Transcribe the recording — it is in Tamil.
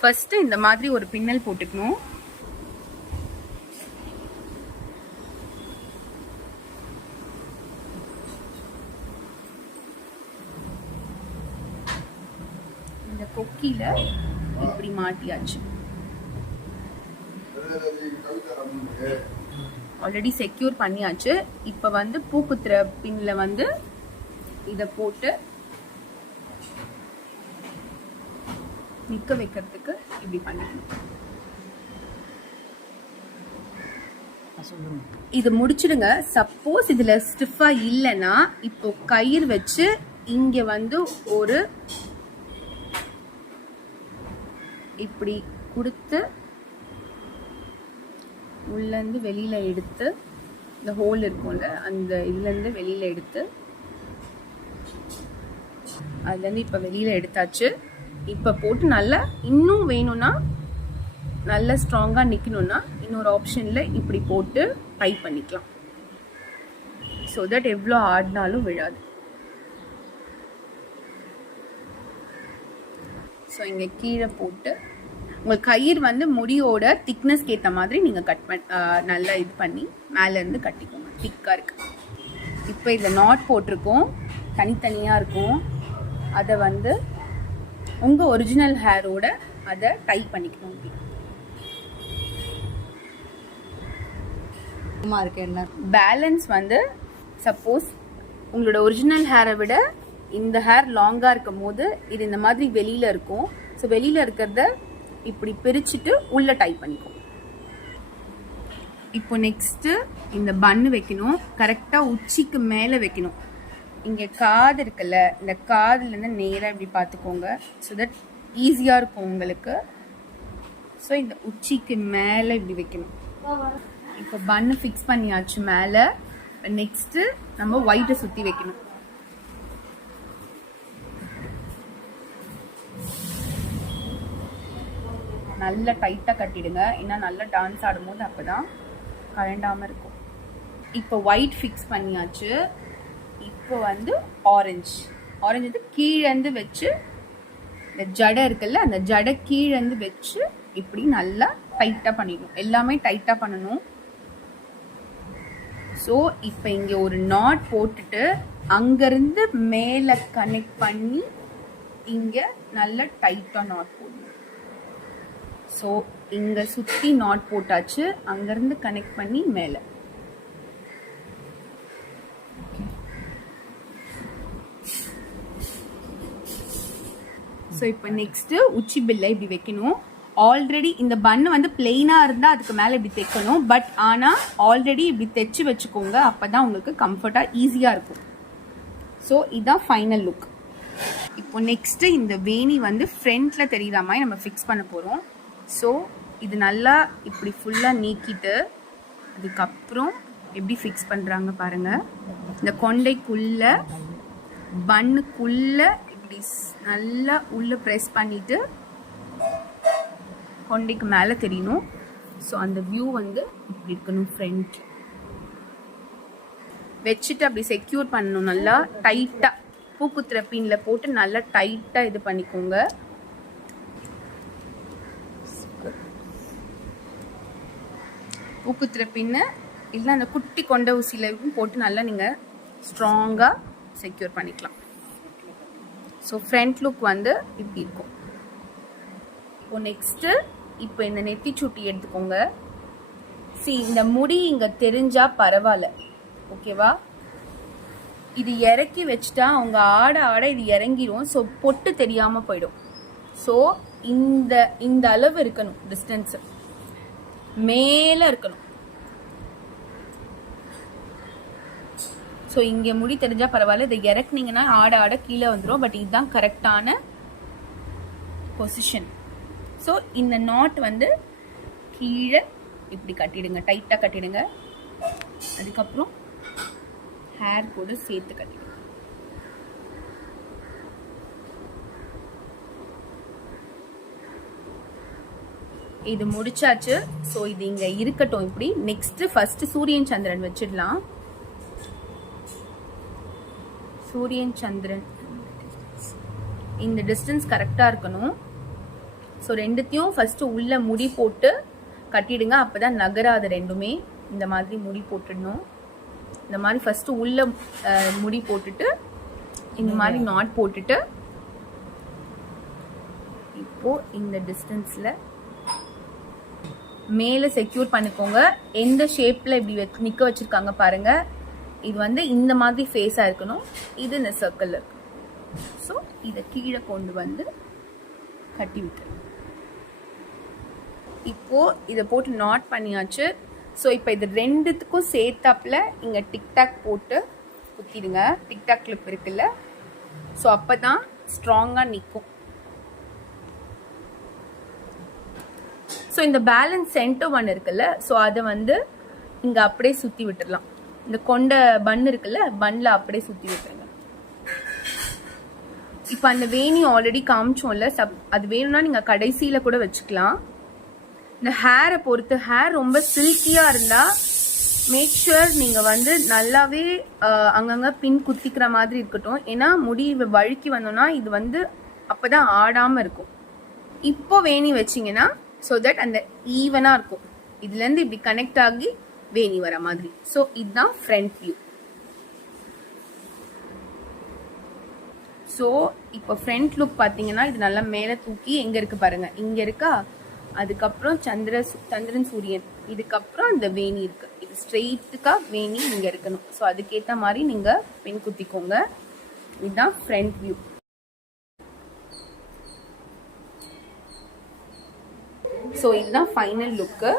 ஃபர்ஸ்ட் இந்த மாதிரி ஒரு பின்னல் போட்டுக்கணும். இந்த கொக்கியில இப்படி மாட்டியாச்சு. ஆல்ரெடி செக்யூர் பண்ணியாச்சு. இப்ப வந்து பூக்குத்துற பின்ல வந்து இத போட்டு நிக்க வைக்கிறதுக்கு இப்படி பண்ணிக்கணும். இது முடிச்சிடுங்க. சப்போஸ் இதுல ஸ்டிஃபா இல்லைன்னா இப்போ கயிறு வச்சு இங்க வந்து ஒரு இப்படி கொடுத்து உள்ள இருந்து வெளியில எடுத்து, இந்த ஹோல் இருக்கும்ல அந்த இதுல இருந்து வெளியில எடுத்து, அதுல இருந்து இப்ப வெளியில எடுத்தாச்சு. இப்ப போட்டு நல்லா இன்னும் வேணும்னா நல்லா ஸ்ட்ராங்கா நிக்கணும்னா இன்னொரு ஆப்ஷன்ல இப்படி போட்டு டை பண்ணிக்கலாம். ஸோ தட் எவ்வளோ ஆடினாலும் விழாது. ஸோ இங்க கீழே போட்டு உங்கள் கயிறு வந்து முடியோட திக்னஸ்க்கு ஏற்ற மாதிரி நீங்கள் நல்லா இது பண்ணி மேலேருந்து கட்டிக்கோங்க. திக்காக இருக்கு. இப்போ இதில் நாட் போட்டிருக்கோம், தனித்தனியாக இருக்கும். அதை வந்து உங்கள் ஒரிஜினல் ஹேரோட அதை டை பண்ணிக்கணும். பேலன்ஸ் வந்து சப்போஸ் உங்களோட ஒரிஜினல் ஹேரை விட இந்த ஹேர் லாங்காக இருக்கும் போது இது இந்த மாதிரி வெளியில் இருக்கும். ஸோ வெளியில் இருக்கிறத இப்படி பிரிச்சுட்டு உள்ள டை பண்ணிக்கும். இப்போ நெக்ஸ்ட் இந்த பன்னு வைக்கணும். கரெக்டா உச்சிக்கு மேல வைக்கணும். இங்க காது இருக்குல்ல, இந்த காதுல இருந்து நேரா இப்படி பார்த்துக்கோங்க. ஸோ தட் ஈஸியா இருக்கும் உங்களுக்கு. ஸோ இந்த உச்சிக்கு மேல இப்படி வைக்கணும். இப்போ பன்னு ஃபிக்ஸ் பண்ணியாச்சு மேல. நெக்ஸ்ட் நம்ம ஒயிட்டை சுத்தி வைக்கணும். நல்லா டைட்டா கட்டிடுங்க. ஏன்னா நல்லா டான்ஸ் ஆடும்போது அப்பதான் கழண்டாம இருக்கும். இப்போ ஒயிட் ஃபிக்ஸ் பண்ணியாச்சு. இப்போ வந்து ஆரஞ்சு வந்து கீழேந்து வச்சு, இந்த ஜடை இருக்குல்ல அந்த ஜடை கீழேந்து வச்சு இப்படி நல்லா டைட்டா பண்ணிடணும். எல்லாமே டைட்டா பண்ணணும். ஸோ இப்போ இங்க ஒரு நாட் போட்டுட்டு அங்கிருந்து மேல கனெக்ட் பண்ணி இங்க நல்லா டைட்டா நாட் போடணும். ஸோ இங்க சுத்தி நாட் போட்டாச்சு. அங்கிருந்து கனெக்ட் பண்ணி மேல. ஸோ இப்போ நெக்ஸ்ட் உச்சி பில்லை இப்படி வைக்கணும். ஆல்ரெடி இந்த பன்னு வந்து பிளெயினா இருந்தா அதுக்கு மேல இப்படி தைக்கணும். பட் ஆனா ஆல்ரெடி இப்படி தைச்சு வச்சுக்கோங்க. அப்பதான் உங்களுக்கு கம்ஃபர்ட்டா ஈஸியா இருக்கும். ஸோ இதான் ஃபைனல் லுக். இப்போ நெக்ஸ்ட் இந்த வேணி வந்து ஃப்ரண்ட்ல தெரியுற மாதிரி நம்ம ஃபிக்ஸ் பண்ண போறோம். ஸோ இது நல்லா இப்படி ஃபுல்லாக நீக்கிட்டு அதுக்கப்புறம் எப்படி ஃபிக்ஸ் பண்ணுறாங்க பாருங்கள். இந்த கொண்டைக்குள்ள பன்னுக்குள்ள இப்படி நல்லா உள்ள ப்ரெஸ் பண்ணிட்டு கொண்டைக்கு மேலே தெரியணும். ஸோ அந்த வியூ வந்து இப்படி இருக்கணும். ஃப்ரண்ட் வச்சுட்டு அப்படி செக்யூர் பண்ணணும். நல்லா டைட்டாக பூக்குத்துற பின்ல போட்டு நல்லா டைட்டாக இது பண்ணிக்கோங்க. பூக்குத்துற பின்ன இல்லை அந்த குட்டி கொண்ட ஊசியிலும் போட்டு நல்லா நீங்கள் ஸ்ட்ராங்காக செக்யூர் பண்ணிக்கலாம். ஸோ ஃப்ரண்ட் லுக் வந்து இப்படி இருக்கும். இப்போ நெக்ஸ்ட்டு இப்போ இந்த நெத்தி சுட்டி எடுத்துக்கோங்க. இந்த முடி இங்கே தெரிஞ்சா பரவாயில்ல, ஓகேவா? இது இறக்கி வச்சுட்டா அவங்க ஆட இது இறங்கிடும். ஸோ பொட்டு தெரியாமல் போயிடும். ஸோ இந்த அளவு இருக்கணும், டிஸ்டன்ஸ் மேல இருக்கணும். ஸோ இங்கே முடி தெரிஞ்சா பரவாயில்ல, இதை இறக்குனீங்கன்னா ஆட கீழே வந்துடும். பட் இதுதான் கரெக்டான பொசிஷன். ஸோ இந்த நாட் வந்து கீழே இப்படி கட்டிடுங்க, டைட்டாக கட்டிடுங்க. அதுக்கப்புறம் ஹேர் கூட சேர்த்து கட்டிடுங்க. இது முடிச்சாச்சு. ஸோ இது இங்க இருக்கட்டும். இப்படி நெக்ஸ்ட் ஃபர்ஸ்ட் சூரியன் சந்திரன் வச்சிடலாம். சூரியன் சந்திரன் இந்த டிஸ்டன்ஸ் கரெக்டா இருக்கணும். ஸோ ரெண்டுத்தையும் ஃபஸ்ட்டு உள்ள முடி போட்டு கட்டிடுங்க. அப்போ தான் நகராது ரெண்டுமே. இந்த மாதிரி முடி போட்டுடணும். இந்த மாதிரி ஃபஸ்ட்டு உள்ள முடி போட்டுட்டு இந்த மாதிரி நாட் போட்டுட்டு இப்போது இந்த டிஸ்டன்ஸில் மேலே செக்யூர் பண்ணிக்கோங்க. எந்த ஷேப்பில் இப்படி நிற்க வச்சுருக்காங்க பாருங்கள். இது வந்து இந்த மாதிரி ஃபேஸாக இருக்கணும். இது இந்த சர்க்கிளில் இருக்கு. ஸோ இதை கீழே கொண்டு வந்து கட்டி விட்டுருங்க. இப்போது இதை போட்டு நாட் பண்ணியாச்சு. ஸோ இப்போ இது ரெண்டுத்துக்கும் சேர்த்தாப்பில் இங்கே டிக்டாக் போட்டு குத்திடுங்க. டிக்டாக் கிளிப் இருக்குல்ல, ஸோ அப்போ தான் ஸ்ட்ராங்காக நிற்கும். ஸோ இந்த பேலன்ஸ் சென்டர் ஒன் இருக்குல்ல, ஸோ அதை வந்து இங்கே அப்படியே சுற்றி விட்டுடலாம். இந்த கொண்ட பன் இருக்குல்ல, பன்னில் அப்படியே சுற்றி விட்டுருங்க. இப்போ அந்த வேணி ஆல்ரெடி காமிச்சோம்ல, அது வேணும்னா நீங்கள் கடைசியில் கூட வச்சுக்கலாம். இந்த ஹேரை பொறுத்து, ஹேர் ரொம்ப சில்கியாக இருந்தால் மேக் ஷுர் நீங்கள் வந்து நல்லாவே அங்கங்கே பின் குத்திக்கிற மாதிரி இருக்கட்டும். ஏன்னா முடி வழுக்கி வந்தோம்னா இது வந்து அப்போ தான் ஆடாமல் இருக்கும். இப்போ வேணி வச்சிங்கன்னா ஸோ தட் அந்த ஈவனாக இருக்கும். இதுலேருந்து இப்படி கனெக்ட் ஆகி வேணி வர மாதிரி. ஸோ இதுதான் ஃப்ரண்ட் வியூ. ஸோ இப்போ ஃப்ரண்ட் லுக் பார்த்தீங்கன்னா இது நல்லா மேலே தூக்கி எங்கே இருக்குது பாருங்கள், இங்கே இருக்கா. அதுக்கப்புறம் சந்திரன் சூரியன், இதுக்கப்புறம் இந்த வேணி இருக்குது. இது ஸ்ட்ரெயிட்டுக்காக வேணி இங்கே இருக்கணும். ஸோ அதுக்கேற்ற மாதிரி நீங்கள் பின் குத்திக்கோங்க. இதுதான் ஃப்ரண்ட் வியூ. ஸோ இதுதான் ஃபைனல் லுக்கு.